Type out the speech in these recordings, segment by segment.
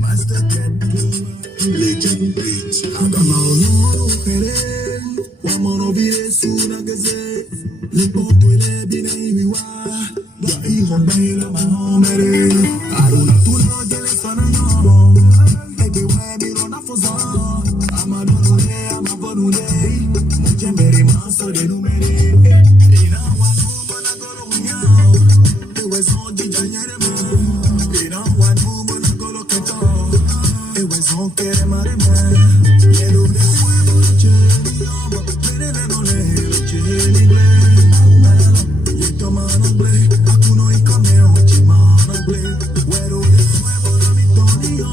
Master Legend Beats. Agamao Kere. Wamono Bire Suna Gaze. Lipoto Ele Bina Iwa. Da Ihon Baila Mahomere. Aruna Tulo Jele Sonano. Ebe Webi Rona Fosa. Amadune, Amabonune. Mujembere Maso de Numere. Ina Wanu Managoro Unyao. Ewe Sondi Janyere Mo. Ina Wanu Managoro Keto. Ewe Sonkere Mareme. Yelo de Fuego Cheni Yamba. Menele no le Cheni Ble. Yeto Mano Ble. Akuno Ikameo Chimano Ble. Wero de Fuego na Victoria.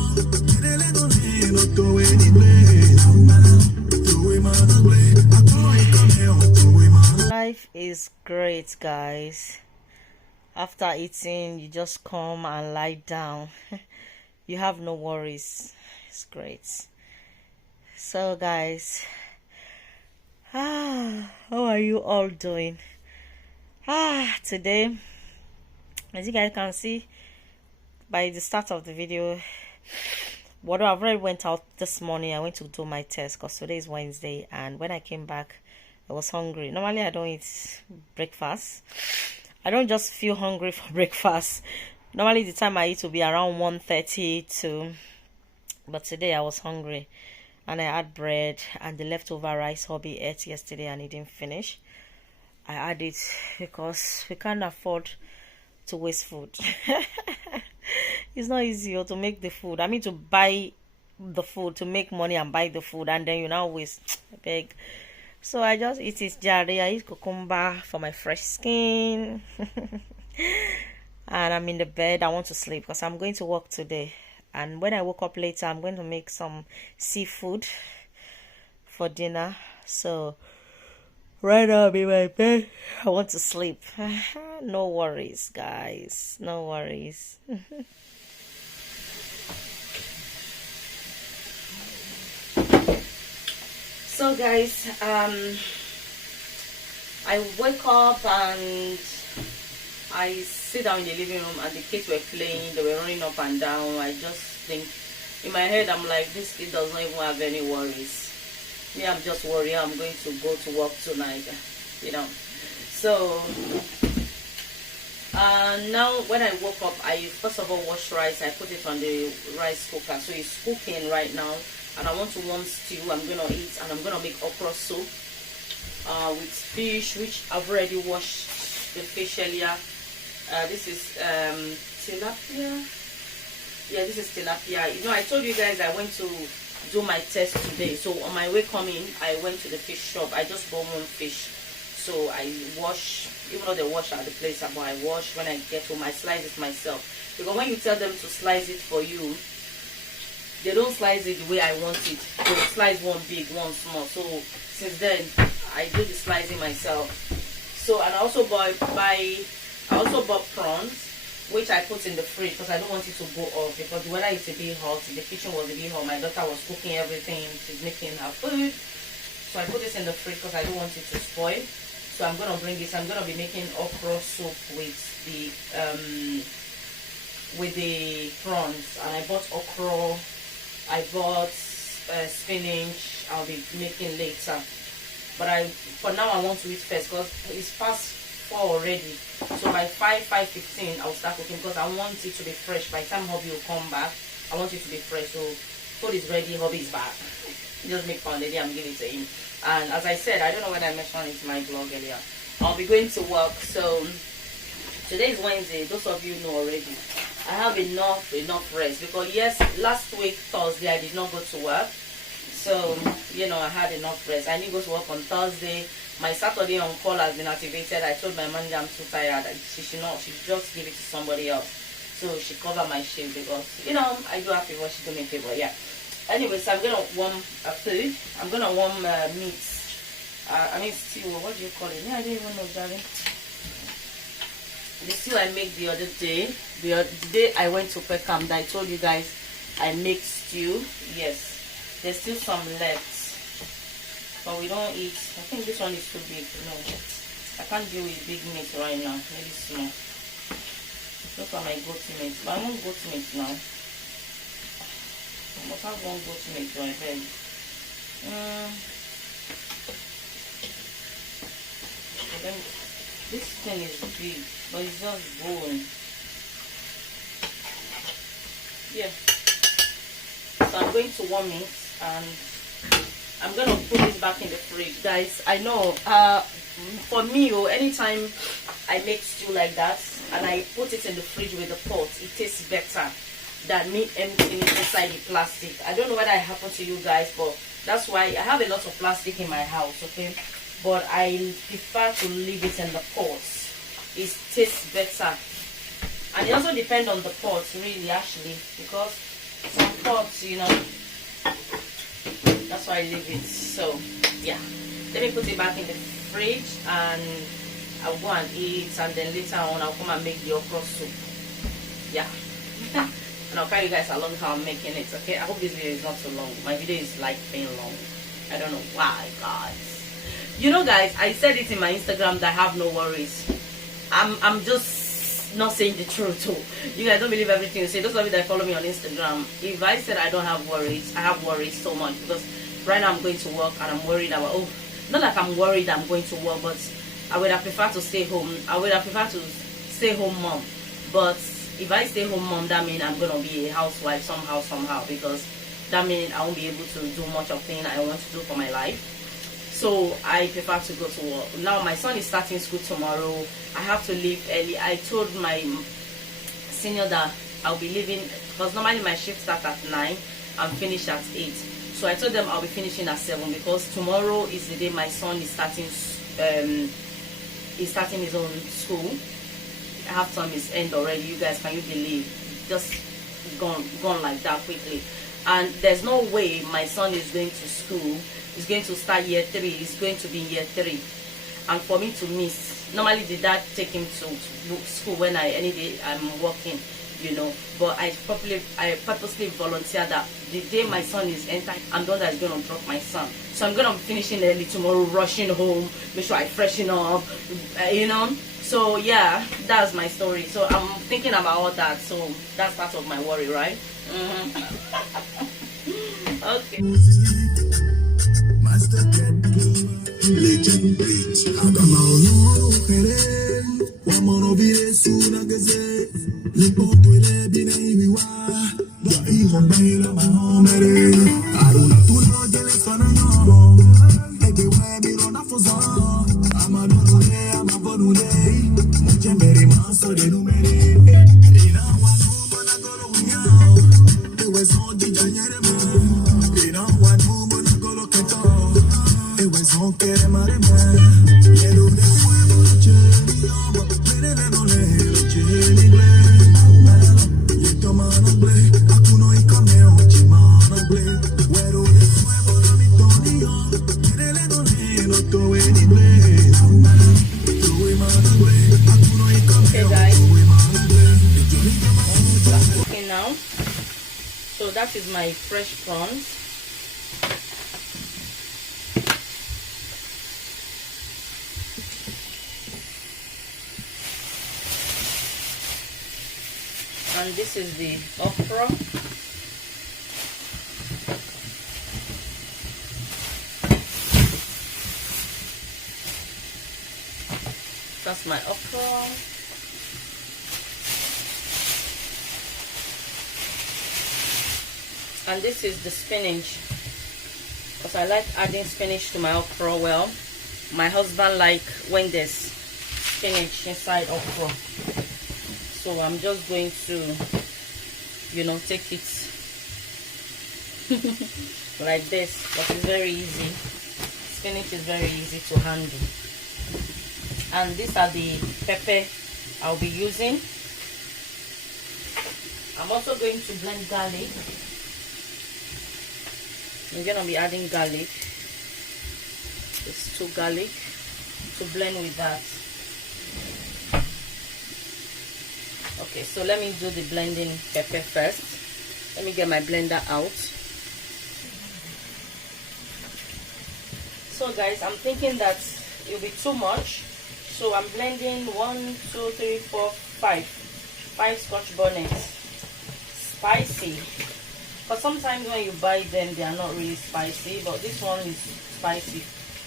Menele no le no Towe ni Ble. Towe Mano Ble. Akuno Ikameo Towe Mano. Life is great, guys. After eating, you just come and lie down. You have no worries. It's great. So, guys, how are you all doing? Today, as you guys can see by the start of the video, although I've already went out this morning, I went to do my test because today is Wednesday, and when I came back, I was hungry. Normally, I don't eat breakfast. I don't just feel hungry for breakfast. Normally, the time I eat will be around 1:30 to, but today I was hungry, and I had bread and the leftover rice hubby ate yesterday and he didn't finish. I had it because we can't afford to waste food. It's not easy to make the food. I mean, to buy the food, to make money and buy the food, and then you now waste. Beg. So I just eat it jare. I eat cucumber for my fresh skin. And I'm in the bed. I want to sleep because I'm going to work today. And when I woke up later, I'm going to make some seafood for dinner. So right now I'm in my bed. I want to sleep. No worries, guys. No worries. So guys, I wake up and I sit down in the living room and the kids were playing. They were running up and down. I just think in my head, I'm like, this kid does not even have any worries. Me, I'm just worried I'm going to go to work tonight, you know. So now when I woke up, I first of all washed rice. I put it on the rice cooker, so it's cooking right now. And I want to warm stew. I'm gonna eat, and I'm gonna make okra soup with fish, which I've already washed the fish earlier. This is tilapia. Yeah, this is tilapia. You know, I told you guys I went to do my test today. So on my way coming, I went to the fish shop. I just bought one fish. So I wash, even though they wash at the place, but I wash when I get home. I slice it myself. Because when you tell them to slice it for you, they don't slice it the way I want it. They will slice one big, one small. So since then, I do the slicing myself. So, and I also bought prawns, which I put in the fridge because I don't want it to go off, because the weather is a bit hot. The kitchen was a bit hot. My daughter was cooking everything. She's making her food. So I put this in the fridge because I don't want it to spoil. So I'm gonna bring this. I'm gonna be making okra soup with the prawns. And I bought okra. I bought spinach. I'll be making later. But for now I want to eat first because it's past 4 already. So by 5:15 I'll start cooking because I want it to be fresh. By the time hubby will come back, I want it to be fresh. So food is ready, hubby is back. Just make pounded and give it to him. And as I said, I don't know whether I mentioned it in my blog earlier, I'll be going to work. So today is Wednesday. Those of you know already. I have enough rest because yes, last week Thursday I did not go to work. So you know, I had enough rest. I didn't go to work on Thursday. My Saturday on call has been activated. I told my manager I'm too tired. She should just give it to somebody else. So she covered my shift because, you know, I do have favor. She do me a favor, yeah. Anyway, so I'm gonna warm food. I'm gonna warm meat. I mean stew. What do you call it? Yeah, I don't even know, darling. The stew I make the other day. The day I went to Peckham, I told you guys I make stew. Yes. There's still some left, but we don't eat. I think this one is too big. No, I can't deal with big meat right now. Maybe small. Those are my goat meat. But I want goat meat now. I must have one goat meat on my bed. Then this thing is big, but it's just bone. Yeah. So I'm going to warm it, and I'm gonna put it back in the fridge, guys. I know for me, anytime I make stew like that and I put it in the fridge with the pot, it tastes better than me emptying it inside the plastic. I don't know whether it happened to you guys, but that's why I have a lot of plastic in my house, okay? But I prefer to leave it in the pot. It tastes better. And it also depends on the pot, really, actually, because some pots, you know, that's why I leave it. So yeah, let me put it back in the fridge, and I'll go and eat, and then later on I'll come and make the okra soup. Yeah. And I'll carry you guys along how I'm making it, okay? I hope this video is not too long. My video is like being long. I don't know why, guys. You know, guys, I said it in my Instagram that I have no worries. I'm just not saying the truth too. You guys don't believe everything you say. Those of you that follow me on Instagram, if I said I don't have worries, I have worries so much, because right now I'm going to work and I'm worried about, oh, not like I'm worried I'm going to work, but I would have preferred to stay home. I would have preferred to stay home mom. But if I stay home mom, that means I'm gonna be a housewife somehow, because that means I won't be able to do much of things I want to do for my life. So I prefer to go to work. Now my son is starting school tomorrow. I have to leave early. I told my senior that I'll be leaving, because normally my shift starts at 9 and finish at 8. So I told them I'll be finishing at 7, because tomorrow is the day my son is starting his own school. Half term is end already. You guys, can you believe? Just gone like that quickly. And there's no way my son is going to school. He's going to start year 3. He's going to be year 3. And for me to miss, normally the dad take him to school when any day I'm working, you know. But I purposely volunteer that the day my son is entering, I'm the one that's going to drop my son. So I'm going to be finishing early tomorrow, rushing home, make sure I freshen up, you know. So yeah, that's my story. So I'm thinking about all that. So that's part of my worry, right? Okay. So that is my fresh prawns. And this is the okra. That's my okra. And this is the spinach, because I like adding spinach to my okra. Well, my husband like when there's spinach inside okra. So I'm just going to, you know, take it like this, but it's very easy. Spinach is very easy to handle. And these are the pepper I'll be using. I'm also going to blend garlic. I'm going to be adding garlic. It's 2 garlic to blend with that. Okay, so let me do the blending pepper first. Let me get my blender out. So guys, I'm thinking that it'll be too much. So I'm blending 1, 2, 3, 4, 5. 5 Scotch bonnets. Spicy, because sometimes when you buy them they are not really spicy, but this one is spicy.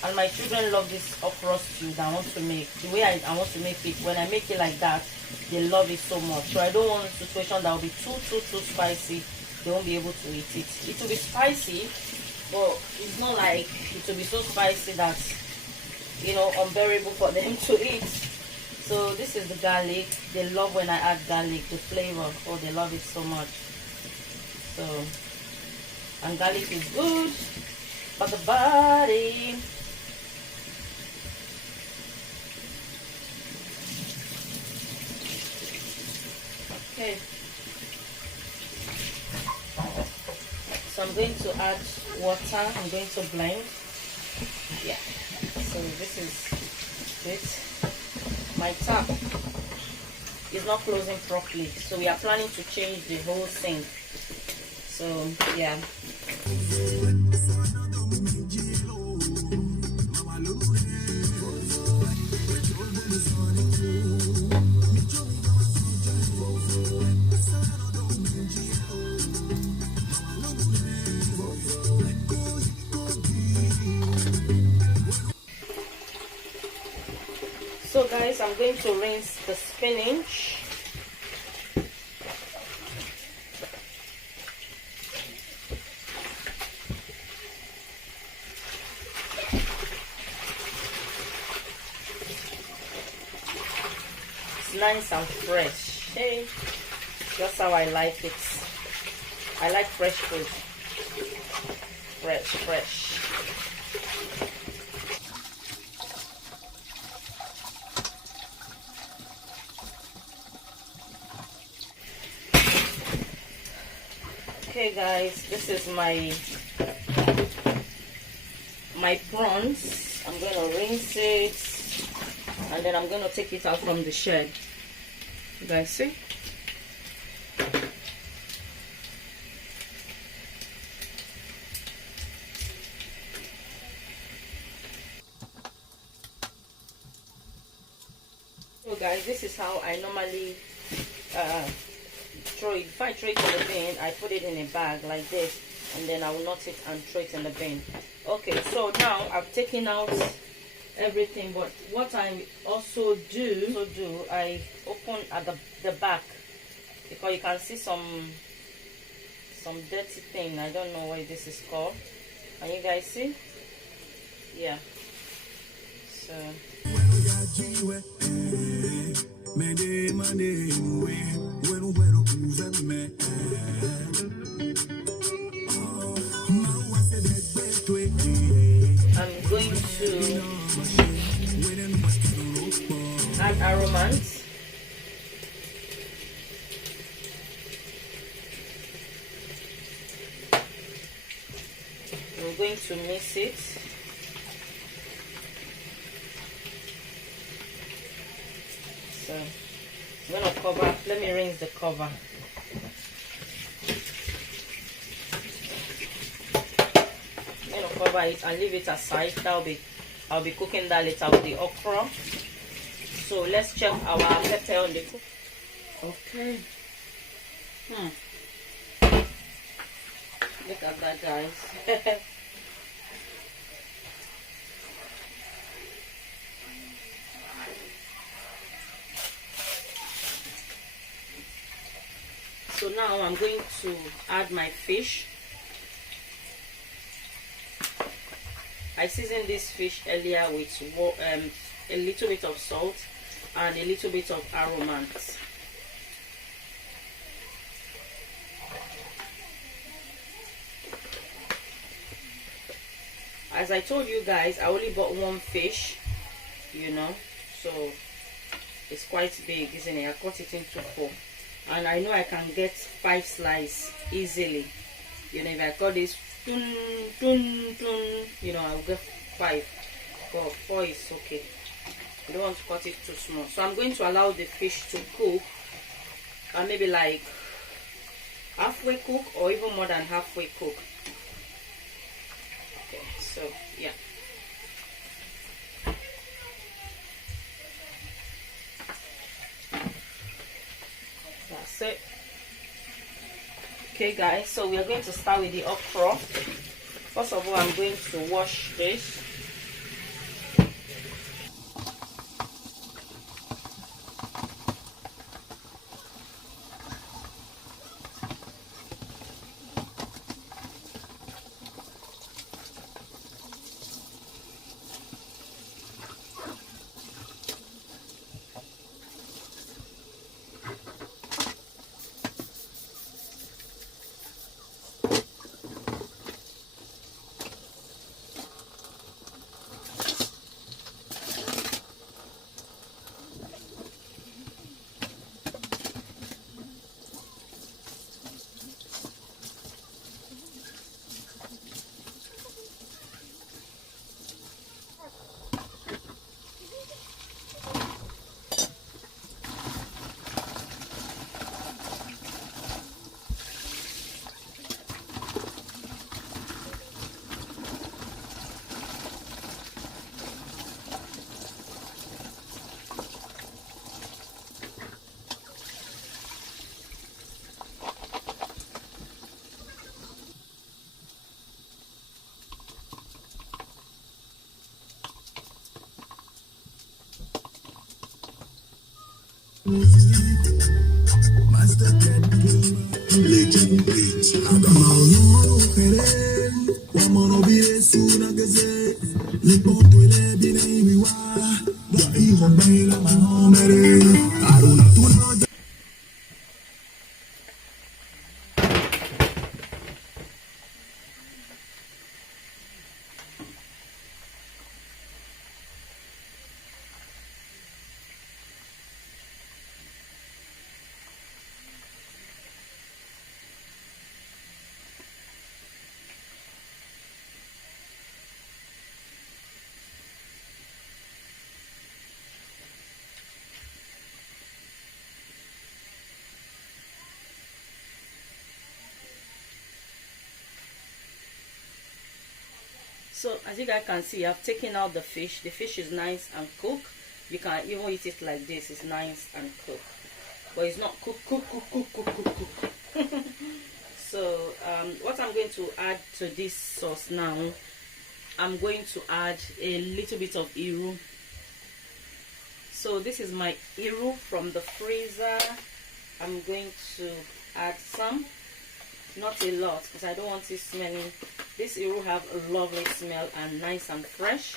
And my children love this okra stew that I want to make. The way I want to make it, when I make it like that, they love it so much. So I don't want a situation that will be too spicy. They won't be able to eat it. It will be spicy, but it's not like it will be so spicy that, you know, unbearable for them to eat. So this is the garlic. They love when I add garlic, the flavor. Oh, they love it so much. So, and garlic is good for the body. Okay. So I'm going to add water. I'm going to blend. Yeah. So this is it. My tap is not closing properly, so we are planning to change the whole sink. So yeah. So guys, I'm going to rinse the spinach. It's nice and fresh. Hey, that's how I like it. I like fresh food. Fresh. Okay guys, this is my prawns. I'm going to rinse it and then I'm going to take it out from the shed. You guys see? So guys, this is how I normally throw it. If I throw it in the bin, I put it in a bag like this, and then I will knot it and throw it in the bin. Okay, so now I've taken out everything, but what I also do, I open at the back, because you can see some dirty thing. I don't know what this is called. Can you guys see? Yeah. So I'm going to add aromas. I'm going to mix it. So I'm going to cover, let me rinse the cover. I'm going to cover it and leave it aside. I'll be cooking that later with the okra. So let's check our pepper on the cook. Okay. Look at that, guys. So now I'm going to add my fish. I seasoned this fish earlier with a little bit of salt and a little bit of aromas. As I told you guys, I only bought one fish, you know, so it's quite big, isn't it? I cut it into 4. And I know I can get 5 slices easily. You know, if I cut this, you know, I'll get 5. But 4 is okay. I don't want to cut it too small. So I'm going to allow the fish to cook, and maybe like halfway cook or even more than halfway cook. Okay, so yeah. That's it. Okay guys, so we are going to start with the okra. First of all, I'm going to wash this. Master legend beats. Agamano Keren, Wamano Bire Suna Gaze, Lipotuele Bine Iwa, Dai Hombaila Mahomere, Aruna Tuna. So as you guys can see, I've taken out the fish. The fish is nice and cooked. You can even eat it like this. It's nice and cooked, but it's not cook. So what I'm going to add to this sauce now, I'm going to add a little bit of iru. So this is my iru from the freezer. I'm going to add some, not a lot, because I don't want it smelling. This iru have a lovely smell and nice and fresh,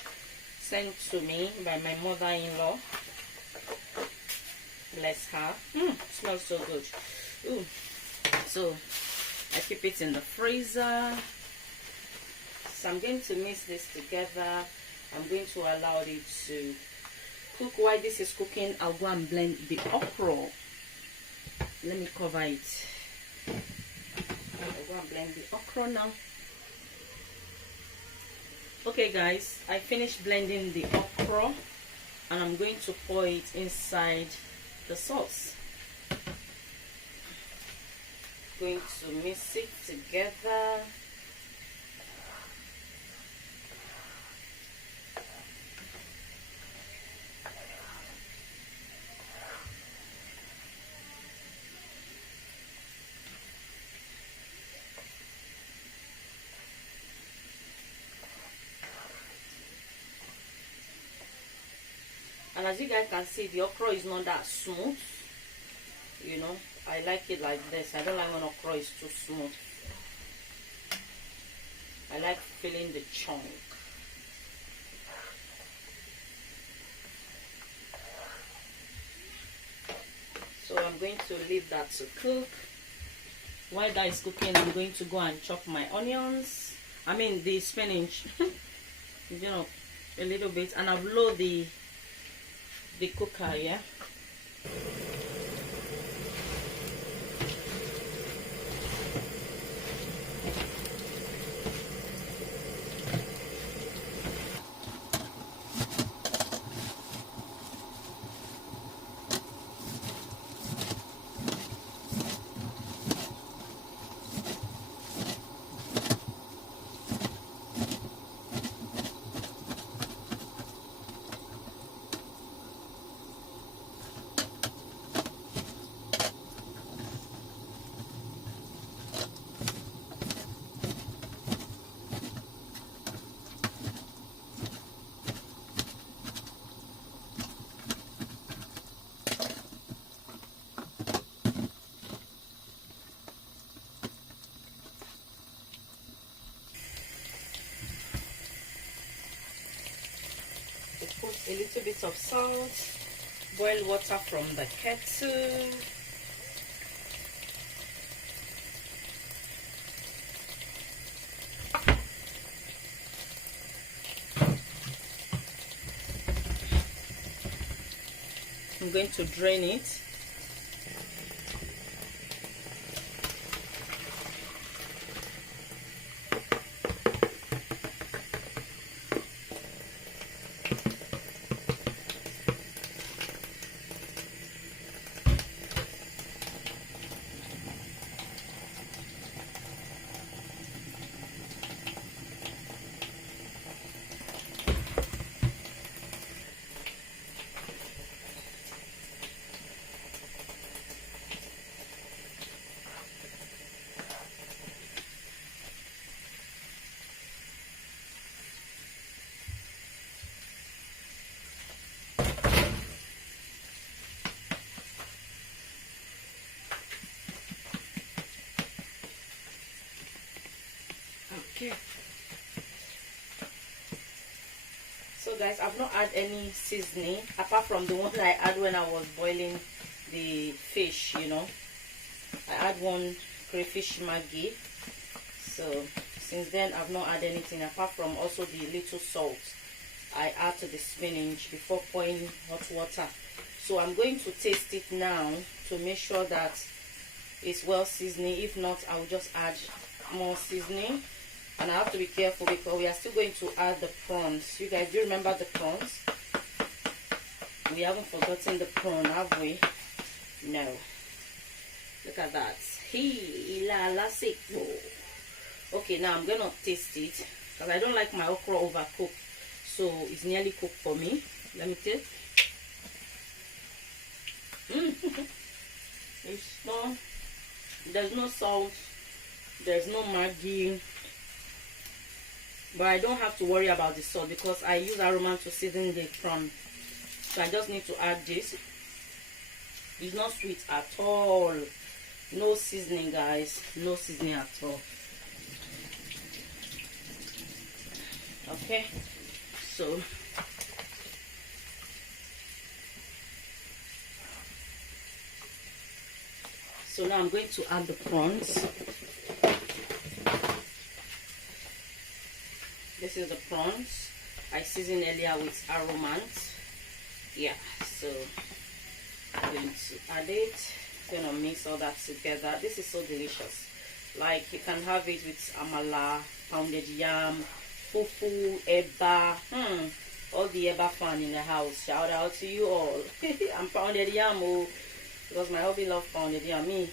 sent to me by my mother-in-law. Bless her. Smells so good. Ooh. So I keep it in the freezer. So I'm going to mix this together. I'm going to allow it to cook. While this is cooking, I'll go and blend the okra. Let me cover it. I'll go and blend the okra now. Okay guys, I finished blending the okra and I'm going to pour it inside the sauce. Going to mix it together. And as you guys can see, the okra is not that smooth. You know, I like it like this. I don't like when okra is too smooth. I like feeling the chunk. So I'm going to leave that to cook. While that is cooking, I'm going to go and chop my onions. I mean the spinach. You know, a little bit, and I've lowered the cooker, yeah. a little bit of salt, boiled water from the kettle. I'm going to drain it. Okay, so guys, I've not added any seasoning apart from the one I add when I was boiling the fish, you know. I add one crayfish Maggi. So since then I've not added anything apart from also the little salt I add to the spinach before pouring hot water. So I'm going to taste it now to make sure that it's well seasoning. If not, I'll just add more seasoning. And I have to be careful because we are still going to add the prawns. You guys, do you remember the prawns? We haven't forgotten the prawn, have we? No. Look at that. Okay, now I'm gonna taste it because I don't like my okra overcooked, so it's nearly cooked for me. Let me taste. It's not. There's no salt. There's no Maggi. But I don't have to worry about the salt because I use aroma to season the prawn. So I just need to add this. It's not sweet at all. No seasoning, guys. No seasoning at all. Okay. So now I'm going to add the prawns. This is the prawns I seasoned earlier with aromant. Yeah, so I'm going to add it. Gonna mix all that together. This is so delicious. Like, you can have it with amala, pounded yam, fufu, eba. All the eba fan in the house. Shout out to you all. I'm pounded yam, because my hubby loves pounded yam.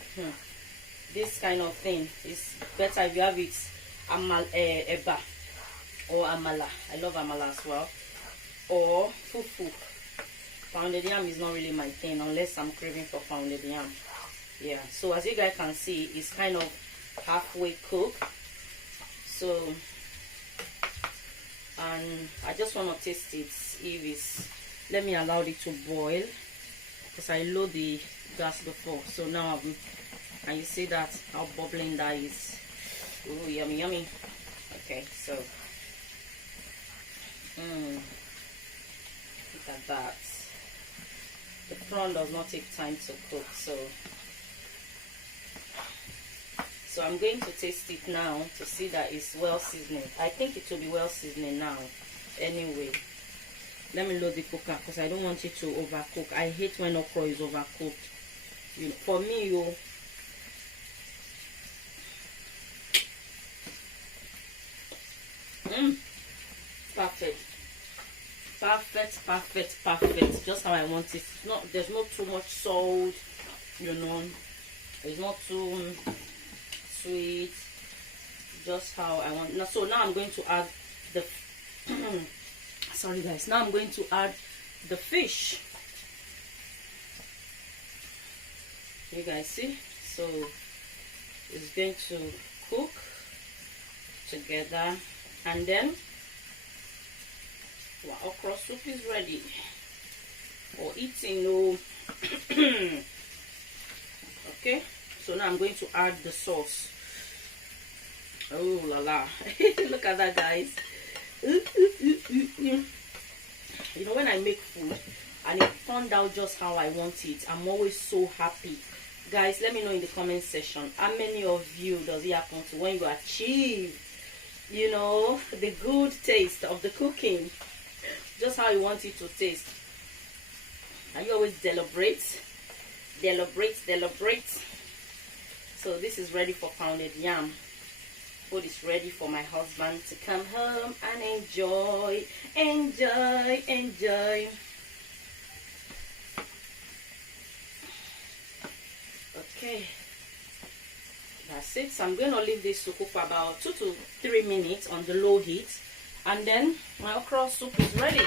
This kind of thing is better if you have it eba or amala. I love amala as well. Or fufu. Pounded yam is not really my thing unless I'm craving for pounded yam. Yeah, so as you guys can see, it's kind of halfway cooked. So, and I just want to taste it. If it's, let me allow it to boil because I lowered the gas before. So now can you see that how bubbling that is? Oh, yummy, yummy. Okay, so look at that. The prawn does not take time to cook, so I'm going to taste it now to see that it's well seasoned. I think it will be well seasoned now. Anyway, let me load the cooker because I don't want it to overcook. I hate when okra is overcooked. You know, for me, perfect. Perfect. Just how I want it. There's not too much salt, you know. It's not too sweet. Just how I want. So now I'm going to add the sorry guys. Now I'm going to add the fish. You guys see? So it's going to cook together, and then our okra soup is ready for eating. Okay, so now I'm going to add the sauce. Oh la la. Look at that, guys. You know, when I make food and it turned out just how I want it, I'm always so happy. Guys, let me know in the comment section, how many of you does it happen to when you achieve, you know, the good taste of the cooking, just how you want it to taste? And you always deliberate. So this is ready for pounded yam. Food is ready for my husband to come home and enjoy. Okay, that's it. So I'm going to leave this to cook for about 2 to 3 minutes on the low heat, and then my okra soup is ready.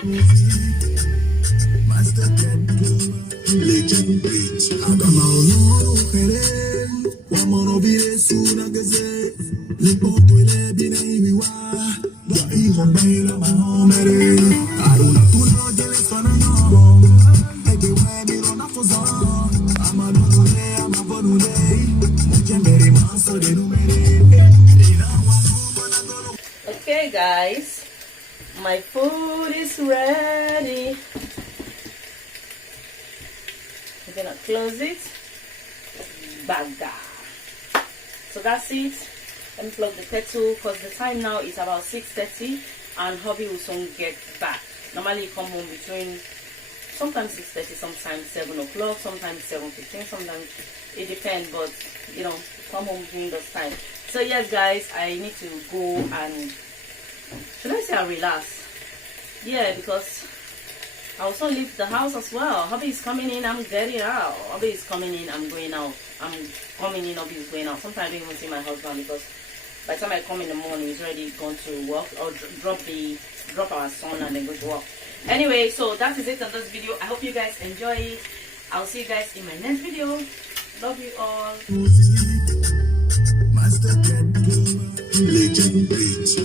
Okay guys, my food is ready. I'm gonna close it. Baga. So that's it. Let me plug the kettle because the time now is about 6:30 and hubby will soon get back. Normally you come home between sometimes 6:30, sometimes 7 o'clock, sometimes 7:15, sometimes it depends, but you know, come home during those time. So yes guys, I need to go and, should I say I relax? Yeah, because I also leave the house as well. Hubby is coming in, I'm getting out. Hubby is coming in, I'm going out. I'm coming in, hubby is going out. Sometimes I don't even see my husband because by the time I come in the morning, he's already gone to work or drop our son and then go to work. Anyway, so that is it on this video. I hope you guys enjoy it. I'll see you guys in my next video. Love you all. Legend beats.